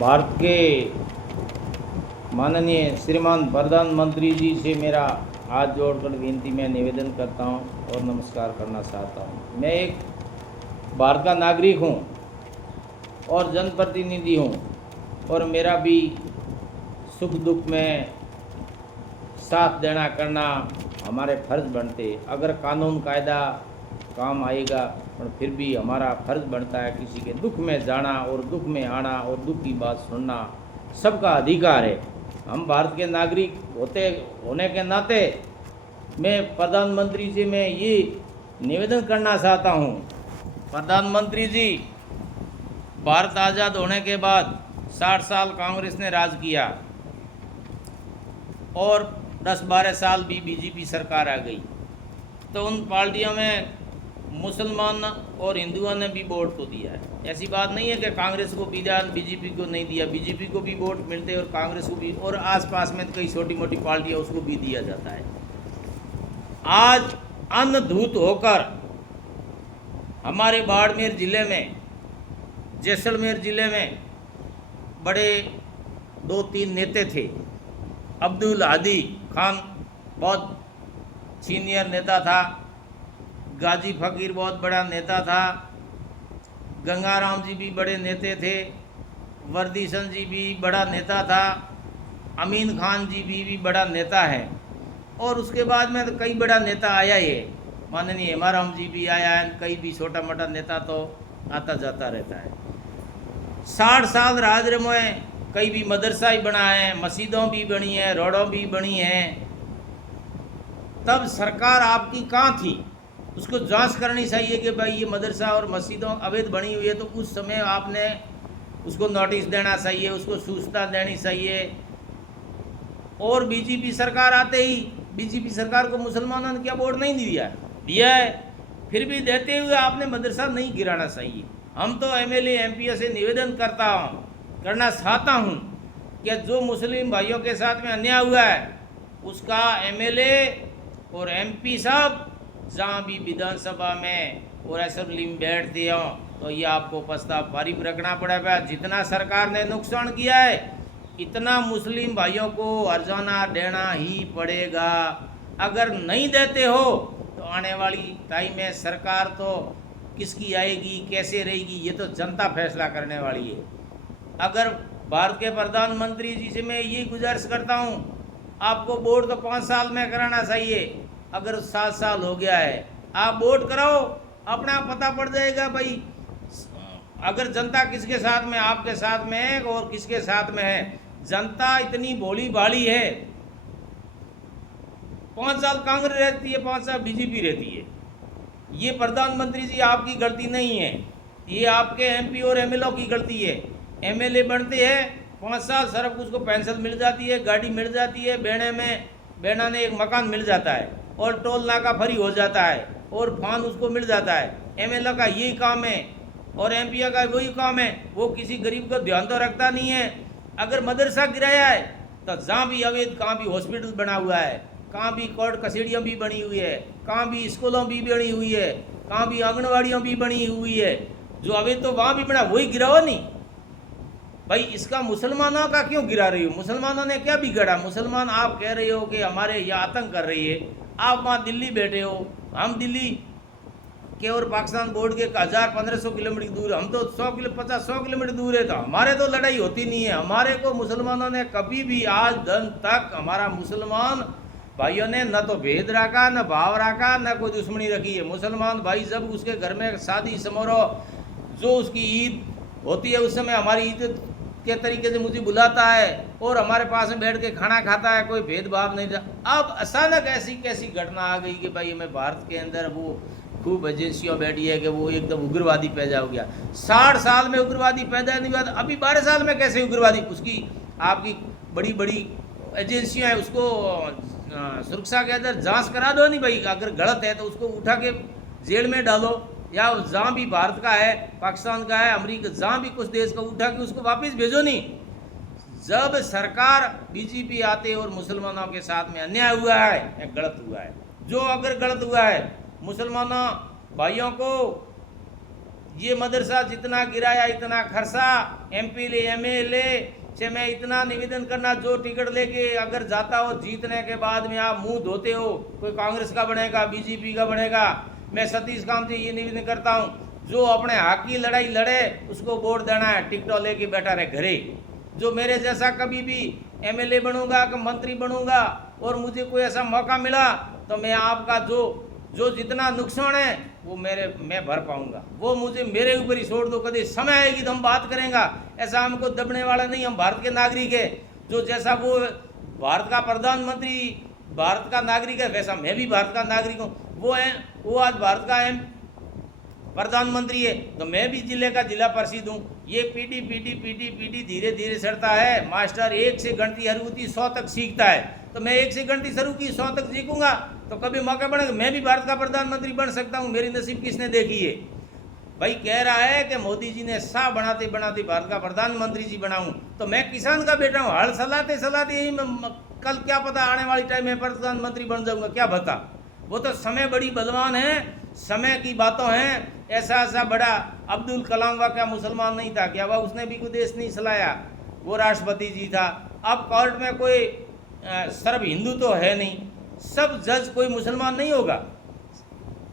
भारत के माननीय श्रीमान प्रधानमंत्री जी से मेरा हाथ जोड़कर विनती में निवेदन करता हूं और नमस्कार करना चाहता हूं। मैं एक भारत का नागरिक हूं और जनप्रतिनिधि हूं और मेरा भी सुख दुख में साथ देना करना हमारे फर्ज बनते। अगर कानून कायदा काम आएगा पर फिर भी हमारा फर्ज बनता है किसी के दुख में जाना और दुख में आना और दुख की बात सुनना सबका अधिकार है। हम भारत के नागरिक होने के नाते मैं प्रधानमंत्री से मैं ये निवेदन करना चाहता हूँ। प्रधानमंत्री जी, भारत आज़ाद होने के बाद 60 साल कांग्रेस ने राज किया और 10-12 साल भी बीजेपी सरकार आ गई, तो उन पार्टियों में मुसलमान और हिंदुओं ने भी वोट तो दिया है। ऐसी बात नहीं है कि कांग्रेस को भी दिया बीजेपी को नहीं दिया, बीजेपी को भी वोट मिलते और कांग्रेस को भी, और आसपास में कई छोटी मोटी पार्टियां उसको भी दिया जाता है। आज अंधधूत होकर हमारे बाड़मेर ज़िले में, जैसलमेर ज़िले में बड़े 2-3 नेता थे। अब्दुल हादी खान बहुत सीनियर नेता था, गाजी फकीर बहुत बड़ा नेता था, गंगाराम जी भी बड़े नेता थे, वर्दीसन जी भी बड़ा नेता था, अमीन खान जी भी बड़ा नेता है, और उसके बाद में तो कई बड़ा नेता आया ही है। माननीय हेमाराम जी भी आया है, कई भी छोटा मोटा नेता तो आता जाता रहता है। 60 साल राज में कई भी मदरसा ही बना है, मस्जिदों भी बनी है, रोडों भी बनी है। तब सरकार आपकी कहाँ थी? उसको जांच करनी चाहिए कि भाई ये मदरसा और मस्जिदों अवैध बनी हुई है, तो उस समय आपने उसको नोटिस देना चाहिए, उसको सूचना देनी चाहिए। और बीजेपी सरकार आते ही बीजेपी सरकार को मुसलमानों ने क्या वोट नहीं दिया है, फिर भी देते हुए आपने मदरसा नहीं गिराना चाहिए। हम तो एमएलए एमपी से निवेदन करना चाहता हूँ कि जो मुस्लिम भाइयों के साथ में अन्याय हुआ है उसका एमएलए और एमपी साहब जहाँ भी विधानसभा में और असेंबली में बैठते हो तो ये आपको प्रस्ताव पारित रखना पड़ेगा। जितना सरकार ने नुकसान किया है इतना मुस्लिम भाइयों को अर्जाना देना ही पड़ेगा। अगर नहीं देते हो तो आने वाली टाइम में सरकार तो किसकी आएगी, कैसे रहेगी, ये तो जनता फैसला करने वाली है। अगर भारत के प्रधानमंत्री जी से मैं ये गुजारिश करता हूँ, आपको वोट तो 5 साल में कराना चाहिए। अगर 7 साल हो गया है, आप वोट कराओ, अपना पता पड़ जाएगा भाई अगर जनता किसके साथ में, आपके साथ में है और किसके साथ में है। जनता इतनी भोली भाली है, 5 साल कांग्रेस रहती है, 5 साल बीजेपी रहती है। ये प्रधानमंत्री जी आपकी गलती नहीं है, ये आपके एमपी और एमएलए की गलती है। एमएलए बनते हैं 5 साल, सिर्फ उसको पेंशन मिल जाती है, गाड़ी मिल जाती है, बेना ने एक मकान मिल जाता है और टोल नाका फ्री हो जाता है और फान उसको मिल जाता है। एमएलए का यही काम है और एमपी का वही काम है, वो किसी गरीब का ध्यान तो रखता नहीं है। अगर मदरसा गिराया है तो जहाँ भी अवैध, कहाँ भी हॉस्पिटल बना हुआ है, कहाँ भी कोर्ट कचहरियाँ भी बनी हुई है, कहाँ भी स्कूलों भी बनी हुई है, कहाँ भी आंगनवाड़ियाँ भी बनी हुई है, जो अवैध तो वहाँ भी बना, वही गिराओ नहीं भाई। इसका मुसलमानों का क्यों गिरा रही हो? मुसलमानों ने क्या बिगड़ा? मुसलमान आप कह रहे हो कि हमारे यहाँ आतंक कर रही है, आप वहाँ दिल्ली बैठे हो, हम दिल्ली के और पाकिस्तान बॉर्डर के 1000-1500 किलोमीटर दूर, हम तो 100 किलोमीटर दूर है, तो हमारे तो लड़ाई होती नहीं है। हमारे को मुसलमानों ने कभी भी आज दिन तक हमारा मुसलमान भाइयों ने न तो भेद रखा, न भाव रखा, न कोई दुश्मनी रखी है। मुसलमान भाई जब उसके घर में शादी समारोह, जो उसकी ईद होती है, उस समय हमारी ईद के तरीके से मुझे बुलाता है और हमारे पास में बैठ के खाना खाता है, कोई भेदभाव नहीं था। अब अचानक ऐसी कैसी घटना आ गई कि भाई हमें भारत के अंदर वो खूब एजेंसियाँ बैठी है कि वो एकदम उग्रवादी पैदा हो गया। 60 साल में उग्रवादी पैदा नहीं हुआ, अभी 12 साल में कैसे उग्रवादी? उसकी आपकी बड़ी बड़ी एजेंसियाँ हैं, उसको सुरक्षा के अंदर जांच करा दो नहीं भाई। अगर गलत है तो उसको उठा के जेल में डालो, या जहाँ भी भारत का है, पाकिस्तान का है, अमेरिका, जहाँ भी कुछ देश का, उठा के उसको वापस भेजो नहीं। जब सरकार बीजेपी आते और मुसलमानों के साथ में अन्याय हुआ है या गलत हुआ है, जो अगर गलत हुआ है मुसलमानों भाइयों को ये मदरसा जितना गिराया इतना खर्चा एमपी एमएलए से मैं इतना निवेदन करना, जो टिकट लेके अगर जाता हो जीतने के बाद में आप मुंह धोते हो, कोई कांग्रेस का बनेगा बीजेपी का बनेगा, मैं सतीश कामत से ये निवेदन करता हूँ, जो अपने हक की लड़ाई लड़े उसको वोट देना है, टिकटों लेके बैठा रहे घरे। जो मेरे जैसा कभी भी एमएलए बनूंगा कि मंत्री बनूंगा और मुझे कोई ऐसा मौका मिला तो मैं आपका जो जितना नुकसान है वो मैं भर पाऊंगा, वो मुझे मेरे ऊपर ही छोड़ दो। कभी समय आएगी तो हम बात करेंगे। ऐसा हमको दबने वाला नहीं, हम भारत के नागरिक है। जो जैसा वो भारत का प्रधानमंत्री भारत का नागरिक है वैसा मैं भी भारत का नागरिक हूँ। वो आज भारत का प्रधानमंत्री है तो मैं भी जिले का जिला परिषद हूँ। ये पीटी धीरे धीरे चढ़ता है। मास्टर 1 से गिनती शुरू होती 100 तक सीखता है, तो मैं 1 से गिनती शुरू की 100 तक सीखूंगा तो कभी मौका बनेगा मैं भी भारत का प्रधानमंत्री बन सकता हूँ। मेरी नसीब किसने देखी है? भाई कह रहा है कि मोदी जी ने शाह बनाते बनाते भारत का प्रधानमंत्री जी बनाऊं, तो मैं किसान का बेटा हूँ। हल सलाते सलाते यही कल क्या पता आने वाली टाइम में प्रधानमंत्री बन जाऊंगा, क्या बता। वो तो समय बड़ी बलवान है, समय की बातों हैं। ऐसा बड़ा अब्दुल कलाम का क्या मुसलमान नहीं था क्या? वह उसने भी कोई देश नहीं चलाया, वो राष्ट्रपति जी था। अब कोर्ट में कोई सर्व हिंदू तो है नहीं, सब जज कोई मुसलमान नहीं होगा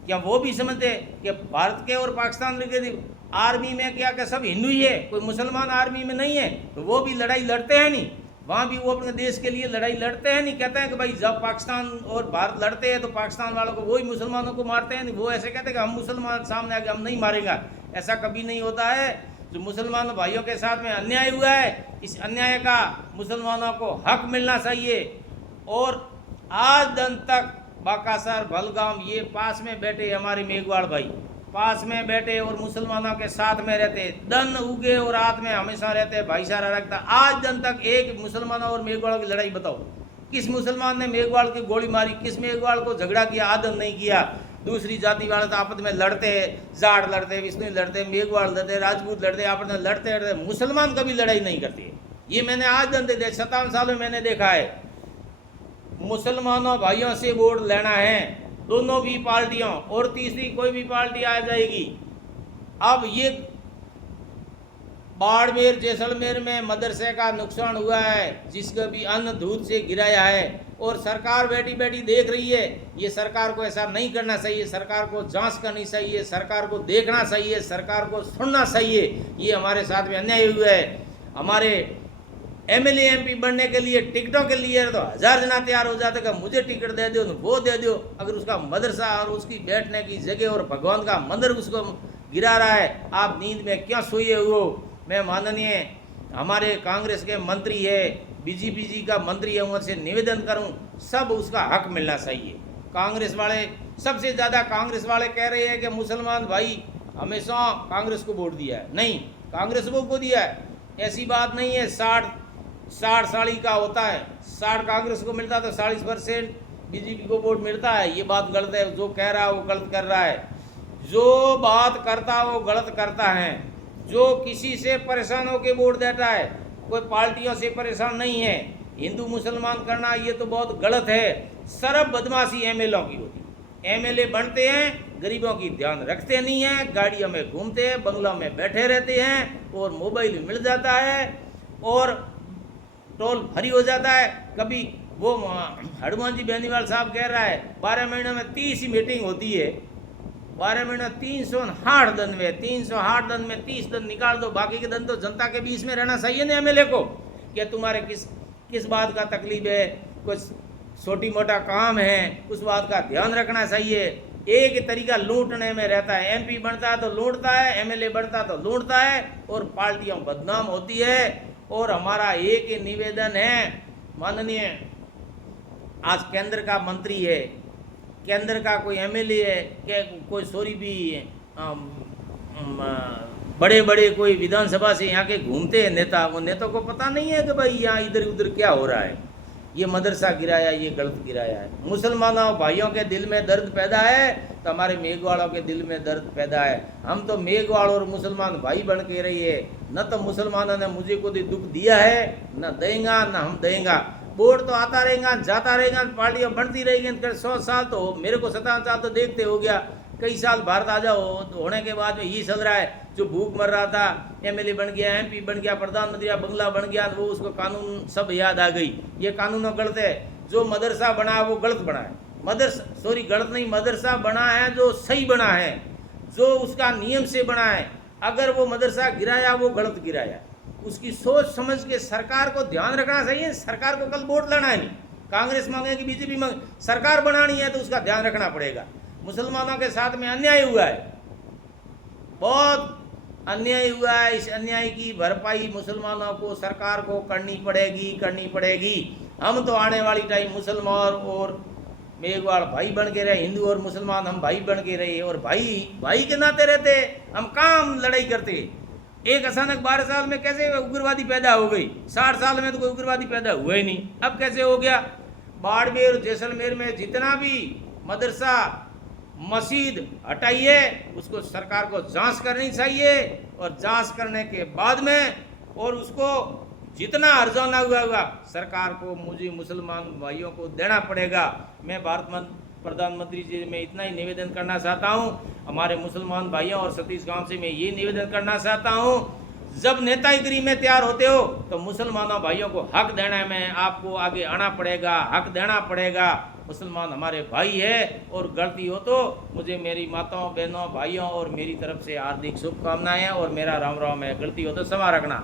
क्या? वो भी समझते कि भारत के और पाकिस्तान के आर्मी में क्या सब हिंदू ही है, कोई मुसलमान आर्मी में नहीं है, तो वो भी लड़ाई लड़ते हैं नहीं। वहाँ भी वो अपने देश के लिए लड़ाई लड़ते हैं नहीं। कहते हैं कि भाई जब पाकिस्तान और भारत लड़ते हैं तो पाकिस्तान वालों को वही मुसलमानों को मारते हैं नहीं। वो ऐसे कहते हैं कि हम मुसलमान सामने आके हम नहीं मारेंगे, ऐसा कभी नहीं होता है। जो मुसलमान भाइयों के साथ में अन्याय हुआ है, इस अन्याय का मुसलमानों को हक मिलना चाहिए। और आज दिन तक बाकासर बलगाम ये पास में बैठे हमारे मेघवाल भाई पास में बैठे और मुसलमानों के साथ में रहते, दिन उगे और रात में हमेशा रहते, भाईचारा रखता। आज दिन तक एक मुसलमानों और मेघवाल की लड़ाई बताओ, किस मुसलमान ने मेघवाल की गोली मारी, किस मेघवाल को झगड़ा किया? आदम नहीं किया। दूसरी जाति वाले तो आपस में लड़ते हैं, जाट लड़ते, विष्णु लड़ते, मेघवाल लड़ते, राजपूत लड़ते, आपस में लड़ते। मुसलमान कभी लड़ाई नहीं करते। ये मैंने आज दिन 57 साल में मैंने देखा है। मुसलमानों भाइयों से वोट लेना है, दोनों भी पार्टियों, और तीसरी कोई भी पार्टी आ जाएगी। अब ये बाड़मेर जैसलमेर में मदरसे का नुकसान हुआ है, जिसको भी अन्न दूध से गिराया है, और सरकार बैठी बैठी देख रही है। ये सरकार को ऐसा नहीं करना चाहिए, सरकार को जांच करनी चाहिए, सरकार को देखना चाहिए, सरकार को सुनना चाहिए। ये हमारे साथ में अन्याय हुआ है। हमारे एमएलए एमपी बनने के लिए टिकटों के लिए तो 1000 जना तैयार हो जाते कि मुझे टिकट दे दो, वो दे दो। अगर उसका मदरसा और उसकी बैठने की जगह और भगवान का मंदिर उसको गिरा रहा है, आप नींद में क्यों सोए हो? मैं माननीय हमारे कांग्रेस के मंत्री है, बीजेपी जी का मंत्री है, उनसे निवेदन करूं, सब उसका हक मिलना चाहिए। कांग्रेस वाले सबसे ज़्यादा कांग्रेस वाले कह रहे हैं कि मुसलमान भाई हमेशा कांग्रेस को वोट दिया है। नहीं, कांग्रेस को दिया है, ऐसी बात नहीं है। 60 का होता है, 60 कांग्रेस को मिलता है तो 40% बीजेपी को वोट मिलता है। ये बात गलत है। जो कह रहा है वो गलत कर रहा है, जो बात करता है वो गलत करता है। जो किसी से परेशान होकर वोट देता है, कोई पार्टियों से परेशान नहीं है। हिंदू मुसलमान करना ये तो बहुत गलत है। सरब बदमाशी एमएलए की होती है। एमएलए बनते हैं, गरीबों की ध्यान रखते नहीं हैं, गाड़ियों में घूमते हैं, बंगलों में बैठे रहते हैं, और मोबाइल मिल जाता है और टोल फ्री हो जाता है। कभी वो हनुमान जी बेनीवाल साहब कह रहा है 12 महीने में 30 ही मीटिंग होती है। 12 महीने 308 दिन में 308 दिन में 30 दिन निकाल दो, बाकी के दिन तो जनता के बीच में रहना चाहिए ना एमएलए को। क्या तुम्हारे किस बात का तकलीफ है, कुछ छोटी मोटा काम है, उस बात का ध्यान रखना चाहिए। एक तरीका लूटने में रहता है। एमपी बनता है तो लूटता है, एमएलए बनता है तो लूटता है, और पार्टियां बदनाम होती है। और हमारा एक ही निवेदन है, माननीय आज केंद्र का मंत्री है, केंद्र का कोई एमएलए है, क्या कोई सॉरी भी बड़े बड़े कोई विधानसभा से यहाँ के घूमते हैं नेता, वो नेता को पता नहीं है कि भाई यहाँ इधर उधर क्या हो रहा है। ये मदरसा गिराया, ये गलत गिराया है। मुसलमानों भाइयों के दिल में दर्द पैदा है तो हमारे मेघवालों के दिल में दर्द पैदा है। हम तो मेघवाल और मुसलमान भाई बन के रही है। न तो मुसलमानों ने मुझे कोई दुख दिया है, न देंगा, न हम देंगा। वोट तो आता रहेगा, जाता रहेगा, पार्टियां बनती रहेगी। 100 साल तो मेरे को 57 साल तो देखते हो गया। कई साल भारत आज़ाद होने के बाद में ये चल रहा है, जो भूख मर रहा था, एमएलए बन गया, एमपी बन गया, प्रधानमंत्री बंगला बन गया, वो उसको कानून सब याद आ गई। ये कानून गलत है। जो मदरसा बना है वो गलत बना है। गलत नहीं, मदरसा बना है जो सही बना है, जो उसका नियम से बना है। अगर वो मदरसा गिराया वो गलत गिराया, उसकी सोच समझ के सरकार को ध्यान रखना चाहिए। सरकार को कल वोट लेना है नहीं, कांग्रेस मांगेगी, बीजेपी मांगे, सरकार बनानी है तो उसका ध्यान रखना पड़ेगा। मुसलमानों के साथ में अन्याय हुआ है, बहुत अन्याय हुआ है। इस अन्याय की भरपाई मुसलमानों को, सरकार को करनी पड़ेगी। हम तो आने वाली टाइम मुसलमान और मेघवाल भाई बन के रहे, हिंदू और मुसलमान हम भाई बन के रहे, और भाई के नाते रहते, हम काम लड़ाई करते। एक अचानक 12 साल में कैसे उग्रवादी पैदा हो गई? 60 साल में तो कोई उग्रवादी पैदा हुआ ही नहीं, अब कैसे हो गया? बाड़मेर जैसलमेर में जितना भी मदरसा मस्जिद हटाइए, उसको सरकार को जांच करनी चाहिए, और जांच करने के बाद में और उसको जितना हर्जाना हुआ सरकार को, मुझे मुसलमान भाइयों को देना पड़ेगा। मैं प्रधानमंत्री जी मैं इतना ही निवेदन करना चाहता हूँ, हमारे मुसलमान भाइयों और सतीश गांव से मैं ये निवेदन करना चाहता हूँ, जब नेतागिरी में तैयार होते हो तो मुसलमानों भाइयों को हक देने में आपको आगे आना पड़ेगा, हक देना पड़ेगा। मुसलमान हमारे भाई है, और गलती हो तो मुझे मेरी माताओं, बहनों, भाइयों और मेरी तरफ से हार्दिक शुभकामनाएं, और मेरा राम राम है। गलती हो तो क्षमा रखना।